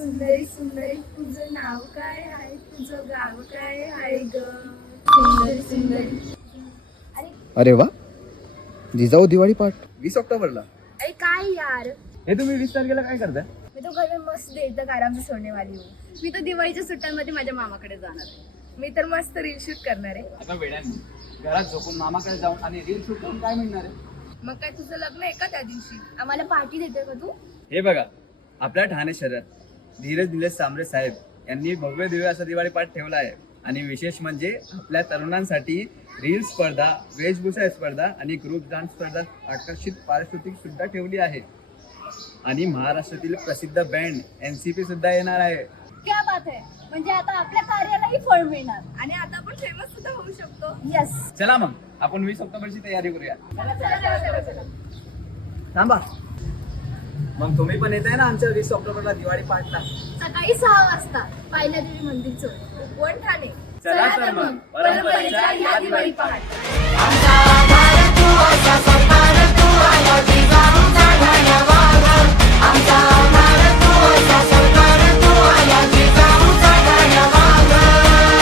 सुंदरी सुंदरी तुझं नाव काय आहे, तुझं गाव काय आहे ग, सुंदरी सुंदरी. अरे वा, जिजाऊ दिवाळी पाठ 20 ऑक्टोबरला. अरे काय यार, हे तुम्ही 20 तारखेला काय करताय? मी तो घर में मस्त देर तक आराम से सोने वाली हूँ. मी तर दिवाळीच्या सुट्ट्यांमध्ये माझ्या मामाकडे जाणार आहे. मी तर मस्त रील शूट करणार आहे. आता वेळाने घरात झोपून मामाकडे जाऊन आणि रील शूट करून काय मिळणार आहे? मग काय तुझं लग्न आहे का त्या दिवशी? आम्हाला पार्टी देते का तू? हे बघा, आपल्या ठाणे शहरात धीरज निलेश सांबरे साहेब यांनी भव्य दिव्य असा दिवाळी पाठ ठेवला आहे. आणि विशेष म्हणजे आपल्या तरुणांसाठी रील स्पर्धा, वेशभूषा स्पर्धा आणि ग्रुप डान्स स्पर्धा आकर्षित पारितोषिक सुद्धा ठेवली आहे. आणि महाराष्ट्रातील प्रसिद्ध बँड NCP सुद्धा येणार आहे. क्या बात आहे, म्हणजे आता आपल्या कार्यालाही फळ मिळणार आणि आता आपण फेमस सुद्धा होऊ शकतो. यस, चला मग आपण 20 ऑक्टोबरची तयारी करूया. चला. थांबा, मग तुम्ही पण येत आहे ना आमच्या 20 ऑक्टोबरला दिवाळी पाठला? सकाळी 6 वाजता पाहिल्या देवी मंदिर चौक, उपवन, ठाणे. चला तर मग परंपरेच्या या दिवाळी पहाट. आमचा भारत